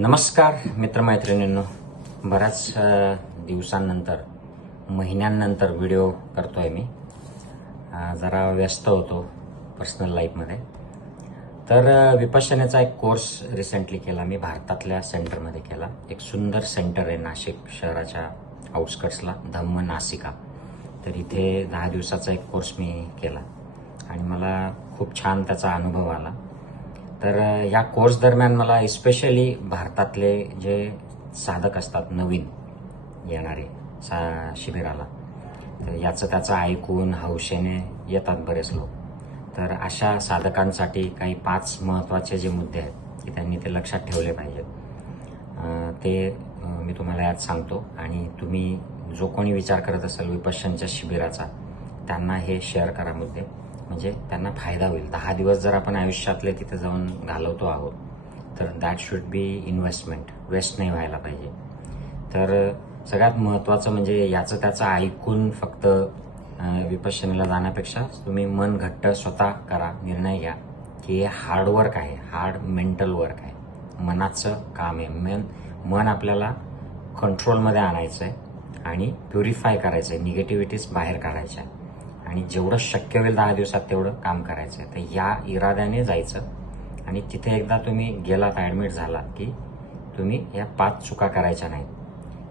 नमस्कार मित्रमैत्रिणींनो, बऱ्याच दिवसांनंतर महिन्यांनंतर व्हिडिओ करतोय मी. जरा व्यस्त होतो पर्सनल लाईफमध्ये. तर विपश्यनेचा एक कोर्स रिसेंटली केला मी, भारतातल्या सेंटरमध्ये केला. एक सुंदर सेंटर आहे नाशिक शहराच्या आउटस्कट्सला, धम्म नासिका. तर इथे 10 दिवसाचा एक कोर्स मी केला आणि मला खूप छान त्याचा अनुभव आला. तर ह्या कोर्स दरम्यान मला एस्पेशली भारतातले जे साधक असतात नवीन येणारे शिबिराला, तर याचं त्याचं ऐकून हौशेने येतात बरेच लोक. तर अशा साधकांसाठी काही 5 महत्त्वाचे जे मुद्दे आहेत की त्यांनी ते लक्षात ठेवले पाहिजेत, ते मी तुम्हाला यात सांगतो. आणि तुम्ही जो कोणी विचार करत असेल विपश्यनच्या शिबिराचा, त्यांना हे शेअर करा मुद्दे, म्हणजे त्यांना फायदा होईल. 10 दिवस जर आपण आयुष्यातले तिथे जाऊन घालवतो आहोत तर that should be investment, waste नाही व्हायला पाहिजे. तर सगळ्यात महत्त्वाचं म्हणजे याचं त्याचं ऐकून फक्त विपश्यनेला जाण्यापेक्षा तुम्ही मन घट्ट स्वतः करा, निर्णय घ्या की हे हार्डवर्क आहे, हार्ड मेंटल वर्क आहे, मनाचं काम आहे. मन आपल्याला कंट्रोलमध्ये आणायचं आहे आणि प्युरिफाय करायचं आहे, निगेटिव्हिटीज बाहेर काढायच्या आणि जेवढं शक्य होईल 10 दिवसात तेवढं काम करायचं आहे. तर या इराद्याने जायचं आणि तिथे एकदा तुम्ही गेलात, ॲडमिट झालात की तुम्ही या 5 चुका करायच्या नाहीत.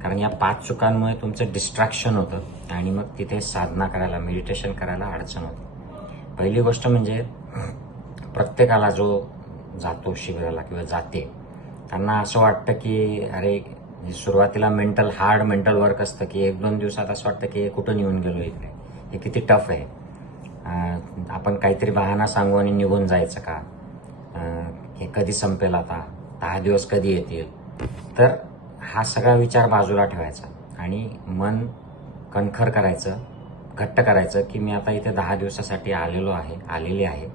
कारण या 5 चुकांमुळे तुमचं डिस्ट्रॅक्शन होतं आणि मग तिथे साधना करायला, मेडिटेशन करायला अडचण होते. पहिली गोष्ट म्हणजे प्रत्येकाला जो जातो शिबिराला किंवा जाते, त्यांना असं वाटतं की अरे सुरुवातीला हार्ड मेंटल वर्क असतं की 1-2 दिवसात असं वाटतं की कुठं येऊन गेलो इकडे, हे किती टफ आहे. आपण काहीतरी बहाणा सांगू आणि निघून जायचं का, हे कधी संपेल आता, 10 दिवस कधी येतील. तर हा सगळा विचार बाजूला ठेवायचा आणि मन कणखर करायचं, घट्ट करायचं की मी आता इथे 10 दिवसासाठी आलेली आहे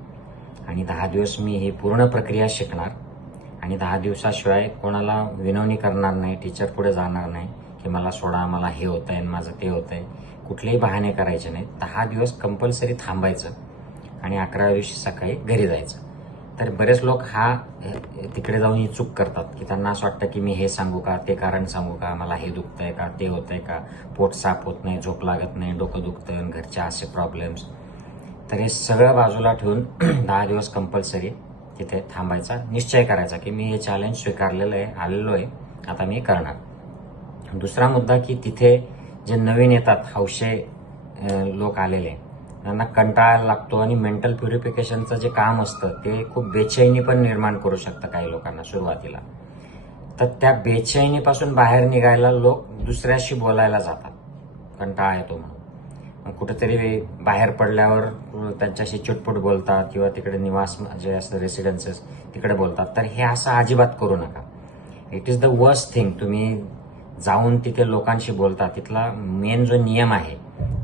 आणि 10 दिवस मी ही पूर्ण प्रक्रिया शिकणार आणि 10 दिवसाशिवाय कोणाला विनवणी करणार नाही, टीचर पुढे जाणार नाही की मला सोडा, मला हे होतंय, माझं ते होतंय. कुठलेही बहाणे करायचे नाहीत. 10 दिवस कंपल्सरी थांबायचं आणि 11व्या दिवशी सकाळी घरी जायचं. तर बरेच लोक तिकडे जाऊन ही चूक करतात की त्यांना असं वाटतं की मी हे सांगू का, ते कारण सांगू का, मला हे दुखतंय का, ते होतंय का, पोट साफ होत नाही, झोप लागत नाही, डोकं दुखतं, घरचे असे प्रॉब्लेम्स. तर हे सगळं बाजूला ठेवून 10 दिवस कंपल्सरी तिथे थांबायचा, निश्चय करायचा की मी हे चॅलेंज स्वीकारलेलं आहे, आलेलो आहे, आता मी करणार. दुसरा मुद्दा की तिथे जे नवीन येतात, हौशे लोक आलेले, त्यांना कंटाळायला लागतो आणि मेंटल प्युरिफिकेशनचं जे काम असतं ते खूप बेचैनी पण निर्माण करू शकतं काही लोकांना सुरुवातीला. तर त्या बेचैनीपासून बाहेर निघायला लोक दुसऱ्याशी बोलायला जातात, कंटाळा येतो म्हणून. मग कुठेतरी बाहेर पडल्यावर त्यांच्याशी चुटपुट बोलतात किंवा तिकडे निवास जे असतं रेसिडेन्सेस तिकडे बोलतात. तर हे असं अजिबात करू नका. It is the worst thing. तुम्ही जाऊन तिथे लोकांशी बोलता, तिथला मेन जो नियम आहे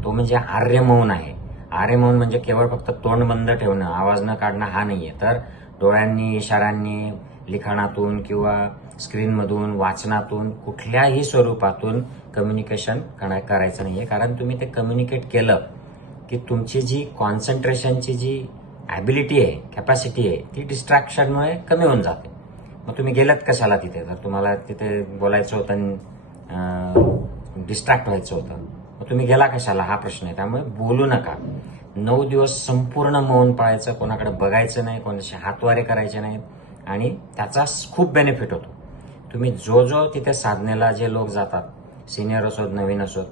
तो म्हणजे आर्यमौन आहे. आर्यमौन म्हणजे केवळ फक्त तोंड बंद ठेवणं, आवाज न काढणं हा नाहीये, तर डोळ्यांनी, इशाऱ्यांनी, लिखाणातून किंवा स्क्रीनमधून, वाचनातून, कुठल्याही स्वरूपातून कम्युनिकेशन करायचं नाहीये. कारण तुम्ही ते कम्युनिकेट केलं की तुमची जी कॉन्सन्ट्रेशनची जी ॲबिलिटी आहे, कॅपॅसिटी आहे, ती डिस्ट्रॅक्शनमुळे कमी होऊन जाते. मग तुम्ही गेलात कशाला तिथे, जर तुम्हाला तिथे बोलायचं होतं, डिस्ट्रॅक्ट व्हायचं होतं, मग तुम्ही गेला कशाला हा प्रश्न आहे. त्यामुळे बोलू नका. 9 दिवस संपूर्ण मौन पाळायचं, कोणाकडे बघायचं नाही, कोणाशी हातवारे करायचे नाहीत आणि त्याचा खूप बेनिफिट होतो. तुम्ही जो तिथे साधनेला जे लोक जातात, सिनियर असोत, नवीन असोत,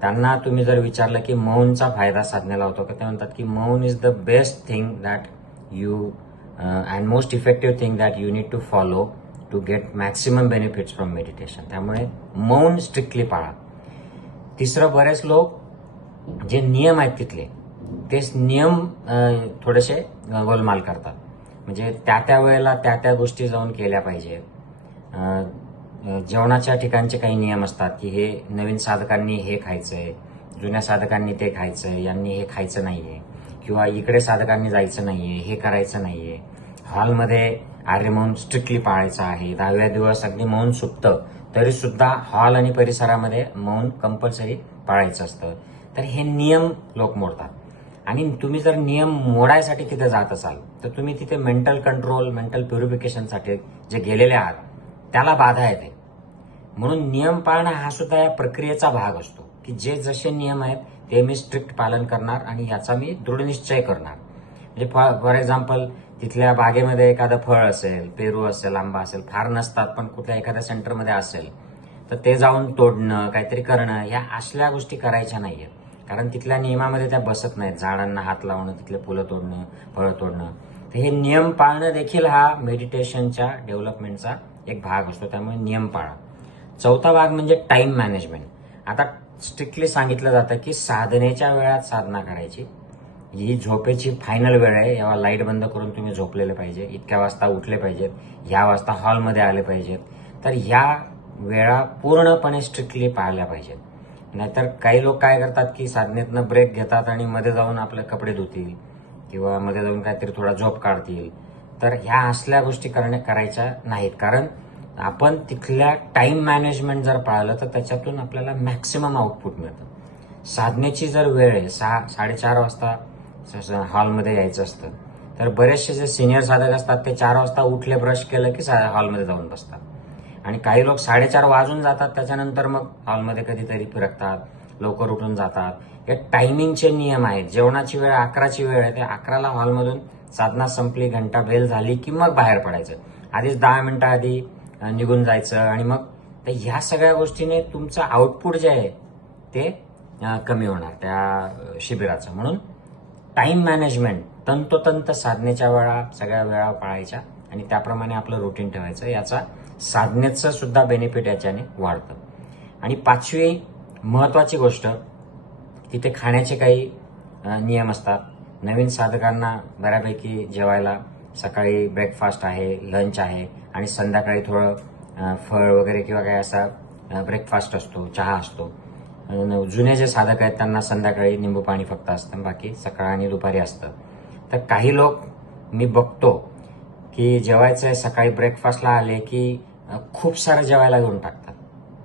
त्यांना तुम्ही जर विचारलं की मौनचा फायदा साधनेला होतो का, ते म्हणतात की मौन is the best thing that you and most effective thing that you need to follow to get maximum benefits from meditation. त्यामुळे मौन स्ट्रिक्टली पाळा. तिसरं, बरेच लोक जे नियम आहेत तिथले, तेच नियम थोडेसे गोलमाल करतात. म्हणजे त्या वेळेला त्या गोष्टी जाऊन केल्या पाहिजेत. जेवणाच्या ठिकाणचे काही नियम असतात की हे नवीन साधकांनी हे खायचंय, जुन्या साधकांनी ते खायचंय, यांनी हे खायचं नाहीये, किंवा इकडे साधकांनी जायचं नाहीये, हे करायचं नाहीये. हॉलमध्ये आर्यमौन स्ट्रिक्टली पाळायचं आहे. 10व्या दिवस अगदी मौन सुटतं तरी सुद्धा हॉल आणि परिसरामध्ये मौन कंपल्सरी पाळायचं असतं. तर हे नियम लोक मोडतात. आणि तुम्ही जर नियम मोडायसाठी तिथे जात असाल तर तुम्ही तिथे मेंटल कंट्रोल, मेंटल प्युरिफिकेशनसाठी जे गेलेले आहात त्याला बाधा येते. म्हणून नियम पाळणं हा सुद्धा या प्रक्रियेचा भाग असतो की जे जसे नियम आहेत ते मी स्ट्रिक्ट पालन करणार आणि याचा मी दृढनिश्चय करणार. म्हणजे फॉर एक्झाम्पल तिथल्या बागेमध्ये एखादं फळ असेल, पेरू असेल, आंबा असेल, फार नसतात पण कुठल्या एखाद्या सेंटरमध्ये असेल तर ते जाऊन तोडणं, काहीतरी करणं, ह्या असल्या गोष्टी करायच्या नाहीयेत. कारण तिथल्या नियमामध्ये त्या बसत नाहीत. झाडांना हात लावणं, तिथले फुलं तोडणं, फळं तोडणं, तर हे नियम पाळणं देखील हा मेडिटेशनच्या डेव्हलपमेंटचा एक भाग असतो. त्यामुळे नियम पाळा. चौथा भाग म्हणजे टाइम मॅनेजमेंट. आता स्ट्रिक्टली सांगितलं जातं की साधनेच्या वेळात साधना करायची. ही झोपेची फायनल वेळ आहे. यावर लाईट बंद करून तुम्ही झोपलेले पाहिजे. इतक्या वाजता उठले पाहिजेत. ह्या वाजता हॉलमध्ये आले पाहिजेत. तर ह्या वेळा पूर्णपणे स्ट्रिक्टली पाळल्या पाहिजेत. नाहीतर काही लोक काय करतात की साधनेतनं ब्रेक घेतात आणि मध्ये जाऊन आपले कपडे धुतील किंवा मध्ये जाऊन काहीतरी थोडा झोप काढतील. तर ह्या असल्या गोष्टी करायच्या नाहीत. कारण आपण तिथल्या टाइम मॅनेजमेंट जर पाळलं तर त्याच्यातून आपल्याला मॅक्सिमम आउटपुट मिळतं. साधनेची जर वेळ आहे 6-4:30 वाजता हॉलमध्ये यायचं असतं, तर बरेचसे जे सिनियर साधक असतात ते 4 वाजता उठले, ब्रश केलं की हॉलमध्ये जाऊन बसतात. आणि काही लोक 4:30 वाजून जातात, त्याच्यानंतर मग हॉलमध्ये कधीतरी फिरकतात, लवकर उठून जातात. हे टायमिंगचे नियम आहेत. जेवणाची वेळ 11ची वेळ आहे, ते 11ला हॉलमधून साधना संपली, घंटा बेल झाली की मग बाहेर पडायचं. आधीच 10 मिनिटं आधी निघून जायचं आणि मग तर ह्या सगळ्या गोष्टीने तुमचं आउटपुट जे आहे ते कमी होणार त्या शिबिराचं. म्हणून टाइम मॅनेजमेंट, तंतोतंत साधनेच्या वेळा, सगळ्या वेळा पाळायच्या आणि त्याप्रमाणे आपलं रुटीन ठेवायचं. याचा साधनेचं सुद्धा बेनिफिट याच्याने वाढतं. आणि 5वी महत्वाची गोष्ट, तिथे खाण्याचे काही नियम असतात. नवीन साधकांना बऱ्यापैकी जेवायला सकाळी ब्रेकफास्ट आहे, लंच आहे आणि संध्याकाळी थोडं फळ वगैरे किंवा काय असा ब्रेकफास्ट असतो, चहा असतो. जुने जे साधक आहेत त्यांना संध्याकाळी निंबू पाणी फक्त असतं, बाकी सकाळ आणि दुपारी असतं. तर काही लोक मी बघतो की जेवायचं आहे, सकाळी ब्रेकफास्टला आले की खूप सारं जेवायला घेऊन टाकतात.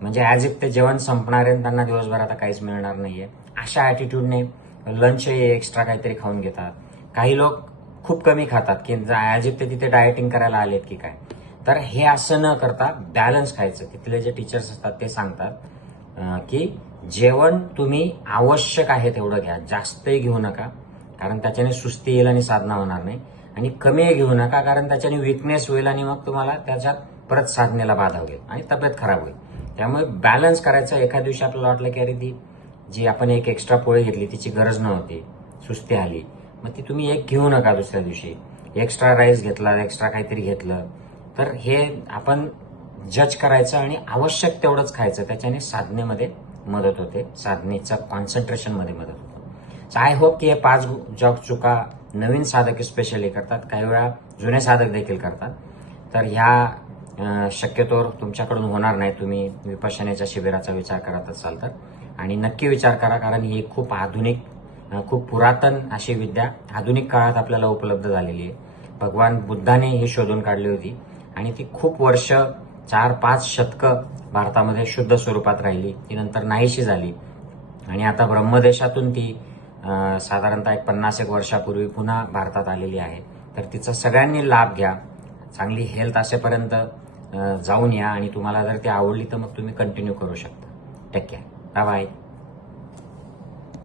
म्हणजे ॲज इफ ते जेवण संपणार आहे, त्यांना दिवसभर आता काहीच मिळणार नाहीये, अशा ॲटिट्यूडने लंच एक्स्ट्रा काहीतरी खाऊन घेतात. काही लोक खूप कमी खातात की ॲज इफ ते तिथे डायटिंग करायला आलेत की काय. तर हे असं न करता बॅलन्स खायचं. तिथले जे टीचर्स असतात ते सांगतात की जेवण तुम्ही आवश्यक आहे तेवढं घ्या, जास्तही घेऊ नका कारण त्याच्याने सुस्ती येईल आणि साधना होणार नाही, आणि कमीही घेऊ नका कारण त्याच्याने विकनेस होईल आणि मग तुम्हाला त्याच्यात परत साधनेला बाधा होईल आणि तब्येत खराब होईल. त्यामुळे बॅलन्स करायचं. एका दिवशी आपल्याला वाटलं की अरे ती जी आपण एक एक्स्ट्रा पोळी घेतली तिची गरज नव्हती, सुस्ती आली, मग ती तुम्ही एक घेऊ नका. दुसऱ्या दिवशी एक्स्ट्रा राईस घेतला, एक्स्ट्रा काहीतरी घेतलं, तर हे आपण जज करायचं आणि आवश्यक तेवढंच खायचं. त्याच्याने साधनेमध्ये मदत होते, साधनेच्या कॉन्सन्ट्रेशनमध्ये मदत होतं. आय होप की हे 5 चुका नवीन साधक स्पेशली करतात, काही वेळा जुने साधक देखील करतात. तर ह्या शक्यतोवर तुमच्याकडून होणार नाही. तुम्ही विपश्यनेच्या शिबिराचा विचार करत असाल तर, आणि नक्की विचार करा कारण ही खूप आधुनिक, खूप पुरातन अशी विद्या आधुनिक काळात आपल्याला उपलब्ध झालेली आहे. भगवान बुद्धाने ही शोधून काढली होती आणि ती खूप वर्ष 4-5 शतकं भारतामध्ये शुद्ध स्वरूपात राहिली. ती नंतर नाहीशी झाली आणि आता ब्रह्मदेशातून ती साधारणतः एक 50 वर्षापूर्वी पुन्हा भारतात आलेली आहे. तर तिचा सगळ्यांनी लाभ घ्या. चांगली हेल्थ असेपर्यंत जाऊन या आणि तुम्हाला जर ती आवडली तर मग तुम्ही कंटिन्यू करू शकता. Take care. Bye bye.